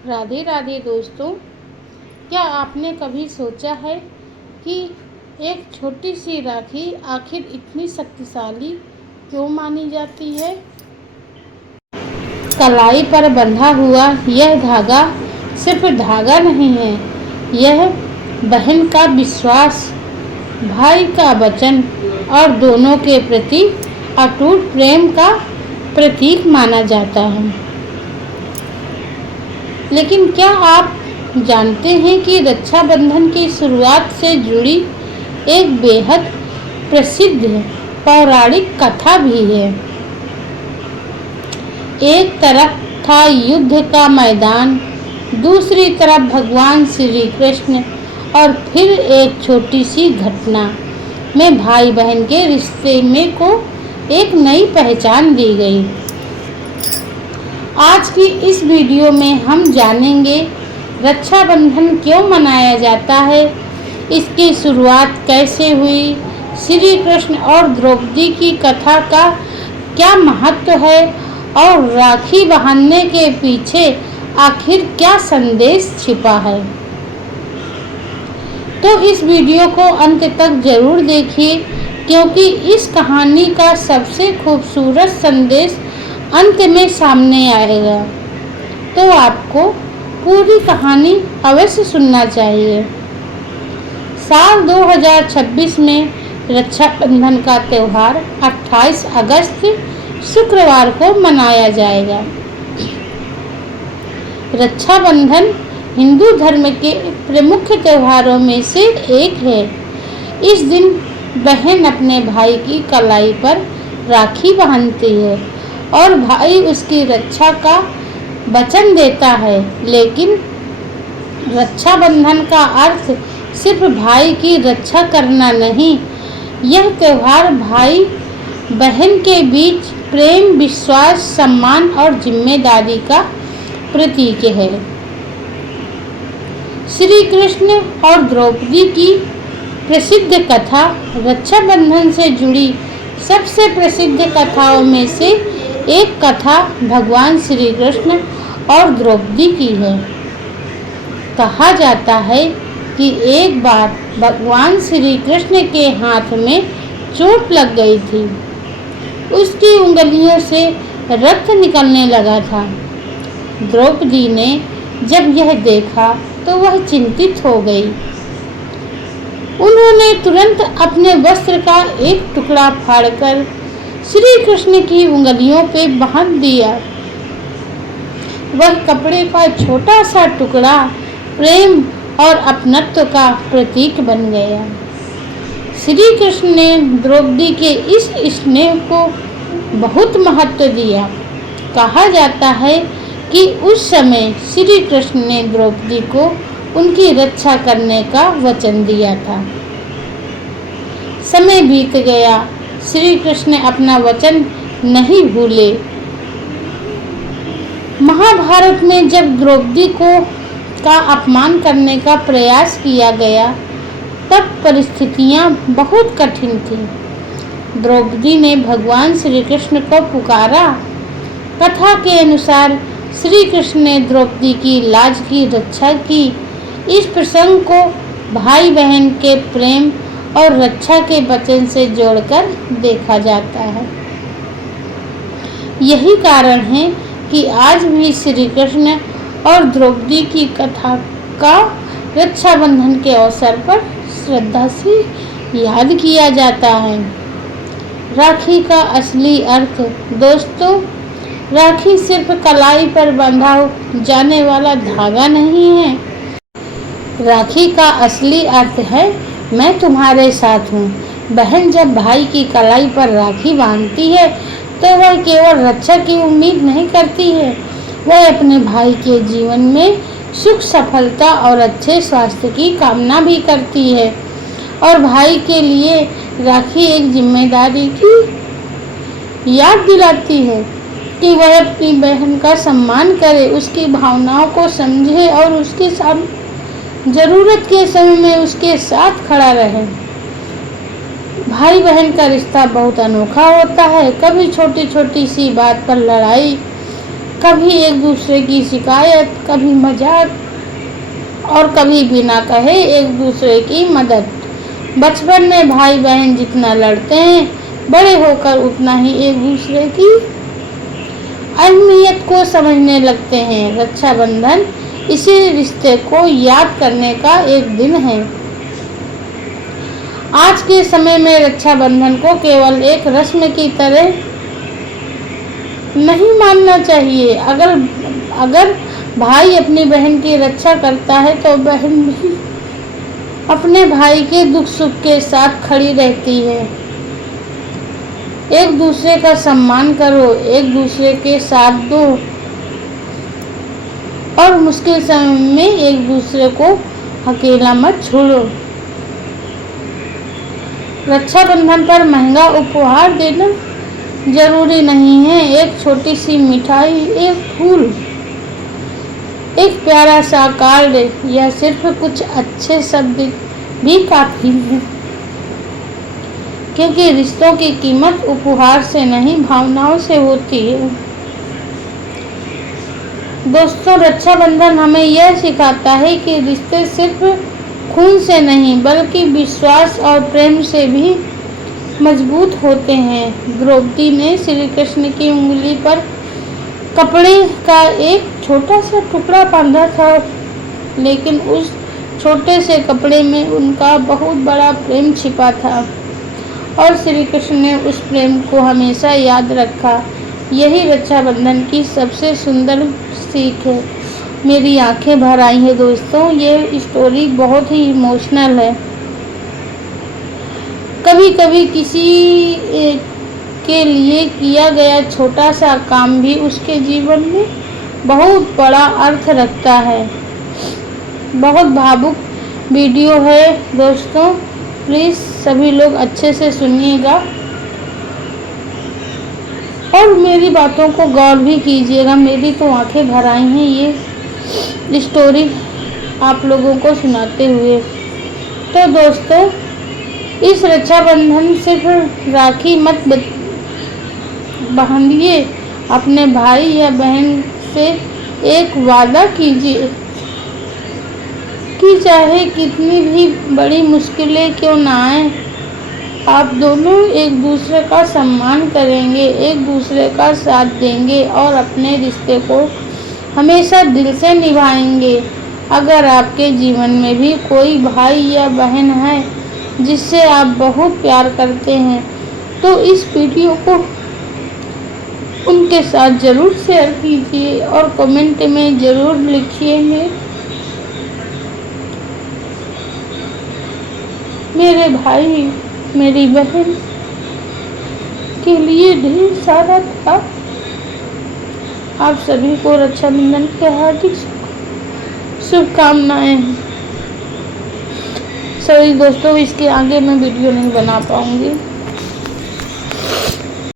राधे राधे दोस्तों। क्या आपने कभी सोचा है कि एक छोटी सी राखी आखिर इतनी शक्तिशाली क्यों मानी जाती है? कलाई पर बंधा हुआ यह धागा सिर्फ धागा नहीं है, यह बहन का विश्वास, भाई का वचन और दोनों के प्रति अटूट प्रेम का प्रतीक माना जाता है। लेकिन क्या आप जानते हैं कि रक्षाबंधन की शुरुआत से जुड़ी एक बेहद प्रसिद्ध पौराणिक कथा भी है। एक तरफ था युद्ध का मैदान, दूसरी तरफ भगवान श्री कृष्ण, और फिर एक छोटी सी घटना में भाई बहन के रिश्ते में को एक नई पहचान दी गई। आज की इस वीडियो में हम जानेंगे रक्षाबंधन क्यों मनाया जाता है, इसकी शुरुआत कैसे हुई, श्री कृष्ण और द्रौपदी की कथा का क्या महत्व है और राखी बांधने के पीछे आखिर क्या संदेश छिपा है। तो इस वीडियो को अंत तक जरूर देखिए, क्योंकि इस कहानी का सबसे खूबसूरत संदेश अंत में सामने आएगा। तो आपको पूरी कहानी अवश्य सुनना चाहिए। साल 2026 में रक्षाबंधन का त्यौहार 28 अगस्त शुक्रवार को मनाया जाएगा। रक्षाबंधन हिंदू धर्म के प्रमुख त्योहारों में से एक है। इस दिन बहन अपने भाई की कलाई पर राखी बांधती है और भाई उसकी रक्षा का वचन देता है। लेकिन रक्षाबंधन का अर्थ सिर्फ भाई की रक्षा करना नहीं, यह त्यौहार भाई बहन के बीच प्रेम, विश्वास, सम्मान और जिम्मेदारी का प्रतीक है। श्री कृष्ण और द्रौपदी की प्रसिद्ध कथा रक्षाबंधन से जुड़ी सबसे प्रसिद्ध कथाओं में से एक कथा भगवान श्री कृष्ण और द्रौपदी की है। कहा जाता है कि एक बार भगवान श्री कृष्ण के हाथ में चोट लग गई थी। उसकी उंगलियों से रक्त निकलने लगा था। द्रौपदी ने जब यह देखा तो वह चिंतित हो गई। उन्होंने तुरंत अपने वस्त्र का एक टुकड़ा फाड़कर श्री कृष्ण की उंगलियों पे बांध दिया। वह कपड़े का छोटा सा टुकड़ा प्रेम और अपनत्व का प्रतीक बन गया। श्री कृष्ण ने द्रौपदी के इस स्नेह को बहुत महत्व दिया। कहा जाता है कि उस समय श्री कृष्ण ने द्रौपदी को उनकी रक्षा करने का वचन दिया था। समय बीत गया, श्री कृष्ण अपना वचन नहीं भूले। महाभारत में जब द्रौपदी का अपमान करने का प्रयास किया गया, तब परिस्थितियां बहुत कठिन थीं। द्रौपदी ने भगवान श्री कृष्ण को पुकारा। कथा के अनुसार श्री कृष्ण ने द्रौपदी की लाज की रक्षा की। इस प्रसंग को भाई बहन के प्रेम और रक्षा के वचन से जोड़कर देखा जाता है। यही कारण है कि आज भी श्री कृष्ण और द्रौपदी की कथा का रक्षाबंधन के अवसर पर श्रद्धा से याद किया जाता है। राखी का असली अर्थ दोस्तों, राखी सिर्फ कलाई पर बंधा जाने वाला धागा नहीं है। राखी का असली अर्थ है मैं तुम्हारे साथ हूँ। बहन जब भाई की कलाई पर राखी बांधती है तो वह केवल रक्षा की उम्मीद नहीं करती है, वह अपने भाई के जीवन में सुख, सफलता और अच्छे स्वास्थ्य की कामना भी करती है। और भाई के लिए राखी एक जिम्मेदारी की याद दिलाती है कि वह अपनी बहन का सम्मान करे, उसकी भावनाओं को समझे और उसके साथ जरूरत के समय में उसके साथ खड़ा रहे। भाई बहन का रिश्ता बहुत अनोखा होता है। कभी छोटी छोटी सी बात पर लड़ाई, कभी एक दूसरे की शिकायत, कभी मजाक और कभी बिना कहे एक दूसरे की मदद। बचपन में भाई बहन जितना लड़ते हैं, बड़े होकर उतना ही एक दूसरे की अहमियत को समझने लगते हैं। रक्षाबंधन इसी रिश्ते को याद करने का एक दिन है। आज के समय में रक्षाबंधन को केवल एक रस्म की तरह नहीं मानना चाहिए। अगर भाई अपनी बहन की रक्षा करता है तो बहन भी अपने भाई के दुख सुख के साथ खड़ी रहती है। एक दूसरे का सम्मान करो, एक दूसरे के साथ दो और मुश्किल समय में एक दूसरे को अकेला मत छोड़ो। रक्षाबंधन पर महंगा उपहार देना जरूरी नहीं है। एक छोटी सी मिठाई, एक फूल, एक प्यारा सा कार्ड या सिर्फ कुछ अच्छे शब्द भी काफी है, क्योंकि रिश्तों की कीमत उपहार से नहीं भावनाओं से होती है। दोस्तों, रक्षाबंधन हमें यह सिखाता है कि रिश्ते सिर्फ खून से नहीं बल्कि विश्वास और प्रेम से भी मजबूत होते हैं। द्रौपदी ने श्री कृष्ण की उंगली पर कपड़े का एक छोटा सा टुकड़ा बांधा था, लेकिन उस छोटे से कपड़े में उनका बहुत बड़ा प्रेम छिपा था और श्री कृष्ण ने उस प्रेम को हमेशा याद रखा। यही रक्षाबंधन की सबसे सुंदर सीख है। मेरी आंखें भर आई हैं दोस्तों, ये स्टोरी बहुत ही इमोशनल है। कभी कभी किसी के लिए किया गया छोटा सा काम भी उसके जीवन में बहुत बड़ा अर्थ रखता है। बहुत भावुक वीडियो है दोस्तों, प्लीज़ सभी लोग अच्छे से सुनिएगा और मेरी बातों को गौर भी कीजिएगा। मेरी तो आंखें भर आई हैं ये स्टोरी आप लोगों को सुनाते हुए। तो दोस्तों, इस रक्षाबंधन सिर्फ राखी मत बांधिए, अपने भाई या बहन से एक वादा कीजिए कि चाहे कितनी भी बड़ी मुश्किलें क्यों ना आए, आप दोनों एक दूसरे का सम्मान करेंगे, एक दूसरे का साथ देंगे और अपने रिश्ते को हमेशा दिल से निभाएंगे। अगर आपके जीवन में भी कोई भाई या बहन है जिससे आप बहुत प्यार करते हैं, तो इस वीडियो को उनके साथ ज़रूर शेयर कीजिए और कमेंट में ज़रूर लिखिए मेरे भाई मेरी बहन के लिए ढेर सारा प्यार। आप सभी को रक्षाबंधन की हार्दिक शुभकामनाएं। सॉरी दोस्तों, इसके आगे मैं वीडियो नहीं बना पाऊंगी।